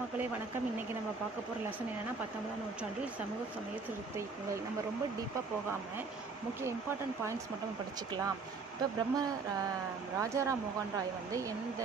மக்களே வணக்கம். இன்றைக்கி நம்ம பார்க்க போகிற லெசன் என்னென்னா 19ஆம் நூற்றாண்டில் சமூக சமய சீர்திருத்தங்கள். நம்ம ரொம்ப டீப்பாக போகாமல் முக்கிய இம்பார்ட்டன்ட் பாயிண்ட்ஸ் மட்டும் படிச்சுக்கலாம். இப்போ ராஜாராம் மோகன் ராய் எந்த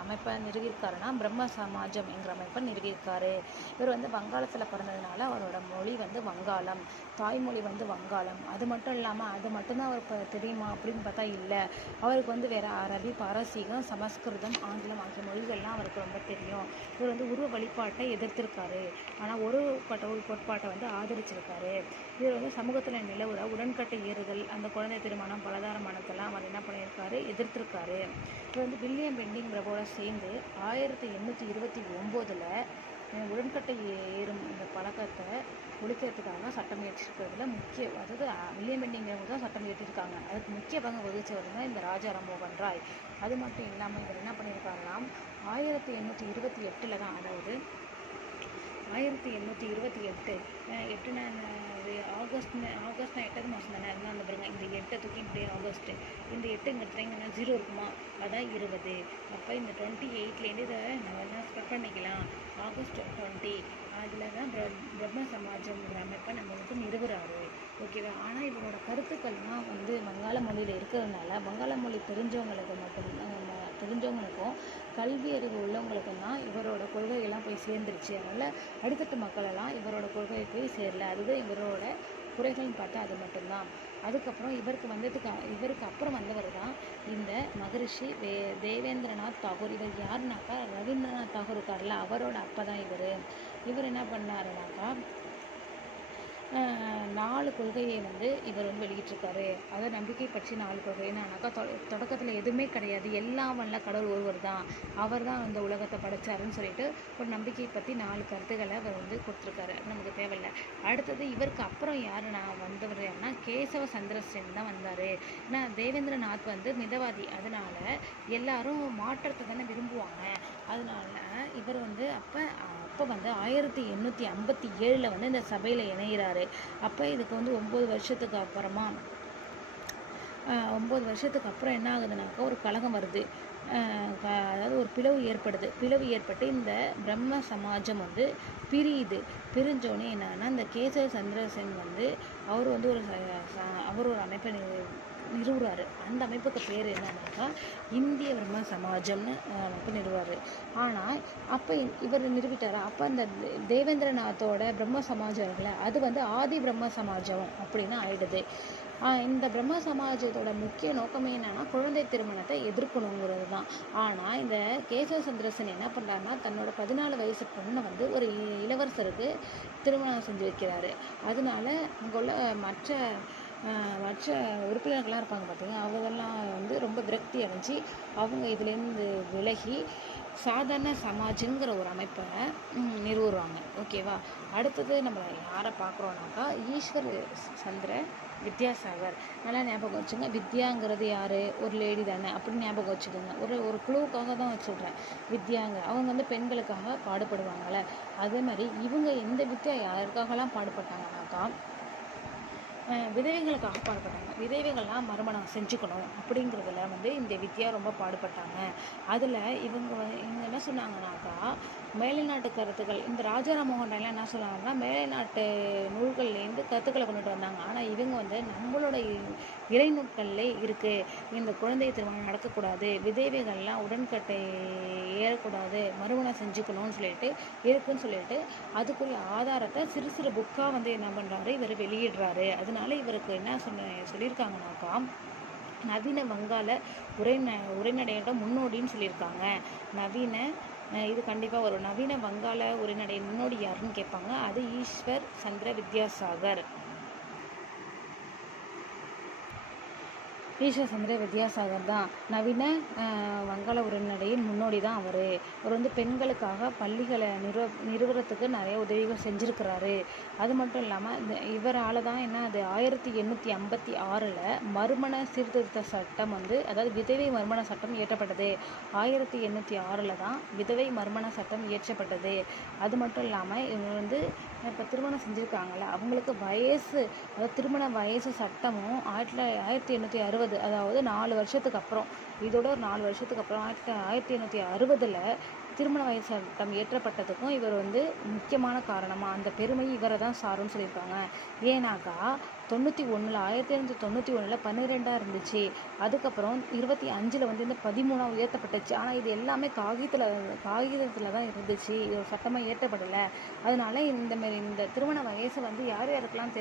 அமைப்பை நிறுவியிருக்காருன்னா பிரம்ம சமாஜம் என்கிற அமைப்பை நிறுவியிருக்காரு. இவர் வங்காளத்தில் பிறந்ததுனால அவரோட மொழி வங்காளம், தாய்மொழி வங்காளம். அது மட்டும் இல்லாமல் அது மட்டும்தான் அவருக்கு தெரியுமா அப்படின்னு பார்த்தா இல்லை. அவருக்கு வேறு அரபி, பாரசீகம், சமஸ்கிருதம், ஆங்கிலம் ஆகிய மொழிகள்லாம் அவருக்கு ரொம்ப தெரியும். இவர் உருவ வழிபாட்டை எதிர்த்திருக்காரு, ஆனால் ஒரு கோட்பாட்டை ஆதரிச்சிருக்காரு. இவர் சமூகத்தில் நிலவுற உடன்கட்டை ஏறுதல், அந்த குழந்தை திருமணம், பலதார மனத்தெல்லாம் அவர் என்ன பண்ணியிருக்காரு, எதிர்த்திருக்காரு. இவர் வில்லியம் பெண்டிங் பிரபோட சேர்ந்து 1829 உடன்கட்டை ஏறும் இந்த பழக்கத்தை ஒழிக்கிறதுக்காக சட்டம் இயற்றிருக்கிறதுல வில்லியம் பெண்டிங் பிரபு தான் சட்டம் இயற்றிருக்காங்க. அதுக்கு முக்கிய பங்கு வகிச்சவர் தான் இந்த ராஜாராம் மோகன் ராய். அது மட்டும் இல்லாமல் இவர் என்ன பண்ணியிருக்காருன்னா 1828 தான், அதாவது 1828 ஆகஸ்ட் 8 மாதம் தானே, அதனால் அந்த பாருங்க இந்த 8 தூக்கி இப்படி ஆகஸ்ட், இந்த 8ங்கிறதுங்கன்னா 0 இருக்குமா, அதான் 20. அப்போ இந்த 28லேருந்து இதை நம்ம என்ன ஸ்ப்ரெட் பண்ணிக்கலாம், ஆகஸ்ட் 20 அதில் தான் பிரம்ம சமாஜம்ங்கிற அமைப்பை நம்ம நிறுவுறாரு. ஓகேவா. ஆனால் இவரோட கருத்துக்கள்லாம் வங்காள மொழியில் இருக்கிறதுனால வங்காள மொழி தெரிஞ்சவங்களுக்கும் கல்வி அறிவு உள்ளவங்களுக்கும் தான் இவரோட கொள்கைகள்லாம் போய் சேர்ந்துருச்சு. அதனால் அடித்தட்டு மக்களெல்லாம் இவரோட கொள்கையை போய் சேரல. அதுதான் இவரோட குறைகள்னு பார்த்தா அது மட்டும்தான். அதுக்கப்புறம் இவருக்கு அப்புறம் வந்தவர் தான் இந்த மகரிஷி தேவேந்திரநாத் தாகூர். இவர் யாருனாக்கா ரவீந்திரநாத் தாகூர் இருக்கார்ல, அவரோட அப்பா தான் இவர் என்ன பண்ணாருனாக்கா 4 கொள்கையை இவர் வெளியிட்டிருக்காரு. அதை நம்பிக்கை பற்றி 4 கொள்கை என்னன்னாக்கா, தொடக்கத்தில் எதுவுமே கிடையாது, எல்லாம் வல்ல கடவுள் ஒருவர் தான், அவர் தான் இந்த உலகத்தை படைச்சாருன்னு சொல்லிட்டு ஒரு நம்பிக்கை பற்றி 4 கருத்துக்களை அவர் கொடுத்துருக்காரு. நமக்கு தேவையில்லை. அடுத்தது இவருக்கு அப்புறம் வந்தவர் யாருன்னா கேசவ சந்திர சென் தான் வந்தார். ஏன்னா தேவேந்திரநாத் மிதவாதி, அதனால எல்லாரும் மாற்றத்தை தானே விரும்புவாங்க. அதனால இவர் அப்போ 1857 இந்த சபையில் இணைகிறாரு. அப்போ இதுக்கு 9 வருஷத்துக்கு அப்புறமா 9 வருஷத்துக்கு அப்புறம் என்ன ஆகுதுனாக்கா ஒரு கலகம் வருது. அதாவது ஒரு பிளவு ஏற்பட்டு இந்த பிரம்ம சமாஜம் பிரிஞ்சோடனே என்னன்னா இந்த கேசவ சந்திர சென் அவர் ஒரு அமைப்பை நிறுவுறாரு. அந்த அமைப்புக்கு பேர் என்னன்னாக்கா இந்திய பிரம்ம சமாஜம்னு அமைப்பு நிறுவாரு. ஆனால் அப்போ இவர் நிறுவிட்டார். அப்போ அந்த தேவேந்திரநாத்தோட பிரம்ம சமாஜம் இருக்குல்ல, அது ஆதி பிரம்ம சமாஜம் அப்படின்னு ஆயிடுது. இந்த பிரம்ம சமாஜத்தோட முக்கிய நோக்கமே என்னன்னா குழந்தை திருமணத்தை எதிர்க்கணுங்கிறது தான். ஆனால் இந்த கேசவ சந்திரசன் என்ன பண்ணுறாருன்னா தன்னோட 14 வயசு பொண்ணை ஒரு இளவரசருக்கு திருமணம் செஞ்சு வைக்கிறாரு. அதனால அங்கே உள்ள மற்ற உறுப்பினர்கள்லாம் இருப்பாங்க பார்த்தீங்க, அவங்கெல்லாம் ரொம்ப விரக்தி அடைஞ்சு அவங்க இதுலேருந்து விலகி சாதாரண சமாஜுங்கிற ஒரு அமைப்பை நிறுவுறாங்க. ஓகேவா. அடுத்தது நம்ம யாரை பார்க்குறோன்னாக்கா ஈஸ்வர் சந்திர வித்யாசாகர். நல்லா ஞாபகம் வச்சுங்க. வித்யாங்கிறது யார், ஒரு லேடி தானே அப்படின்னு ஞாபகம் வச்சுக்கோங்க. ஒரு குழுவுக்காக தான் வச்சுடுறேன். வித்யாங்க அவங்க பெண்களுக்காக பாடுபடுவாங்கள்ல, அதே மாதிரி இவங்க இந்த வித்யா யாருக்காகலாம் பாடுபட்டாங்கனாக்கா விதவைகளுக்காக பாடுபட்டாங்க. விதவைகள்லாம் மறுமணம் செஞ்சுக்கணும் அப்படிங்கிறதுல இந்த வித்யா ரொம்ப பாடுபட்டாங்க. அதில் இவங்க என்ன சொன்னாங்கன்னாக்கா மேலைநாட்டு கருத்துக்கள், இந்த ராஜாராம் மோகன் ராய்லாம் என்ன சொன்னாங்கன்னா மேலைநாட்டு நூல்கள்லேருந்து கருத்துக்களை கொண்டுட்டு வந்தாங்க. ஆனால் இவங்க நம்மளோட இறைநூல்கள்லே இருக்குது, இந்த குழந்தை திருமணம் நடக்கக்கூடாது, விதவைகள்லாம் உடன்கட்டை ஏறக்கூடாது, மறுமணம் செஞ்சுக்கணும்னு இருக்குன்னு சொல்லிட்டு அதுக்குரிய ஆதாரத்தை சிறு சிறு புக்காக என்ன பண்ணுறாரு, இவர் வெளியிடுறாரு. அதனால இவருக்கு என்ன சொல்லியிருக்காங்கனாக்கா நவீன வங்காள உரைநடையோட முன்னோடின்னு சொல்லியிருக்காங்க. இது கண்டிப்பாக ஒரு நவீன வங்காள உரைநடை முன்னோடி யாருன்னு கேட்பாங்க. அது ஈஸ்வர் சந்திர வித்யாசாகர். ஈஸ்வர் சந்திர வித்யாசாகர் தான் நவீன வங்காள உரைநடையின் முன்னோடி தான் அவர் பெண்களுக்காக பள்ளிகளை நிறுவனத்துக்கு நிறைய உதவிகள் செஞ்சுருக்கிறாரு. அது மட்டும் இல்லாமல் இவரால் தான் அது 1856 மறுமண சீர்திருத்த சட்டம் அதாவது விதவை மறுமண சட்டம் இயற்றப்பட்டது. 1806 தான் விதவை மறுமண சட்டம் இயற்றப்பட்டது. அது மட்டும் இல்லாமல் இவங்க இப்போ திருமணம் செஞ்சுருக்காங்கல்ல அவங்களுக்கு வயசு, அதாவது திருமண வயசு சட்டமும் 1860, அதாவது 4 வருஷத்துக்கு அப்புறம், இதோட ஒரு 4 வருஷத்துக்கு அப்புறம் 1860 திருமண வயசு சட்டம் இயற்றப்பட்டதுக்கும் இவர் வந்து முக்கியமான காரணமாக, அந்த பெருமை இவரை தான் சாருன்னு சொல்லியிருக்காங்க. ஏன்னாக்கா 91 1991 12ஆக இருந்துச்சு. அதுக்கப்புறம் 25 வந்து இந்த 13 உயர்த்தப்பட்டுச்சு. ஆனால் இது எல்லாமே காகிதத்தில் தான் இருந்துச்சு. இது ஒரு சட்டமாக இயற்றப்படலை. அதனால இந்த திருமண வயசை வந்து யார் யாருக்கெல்லாம்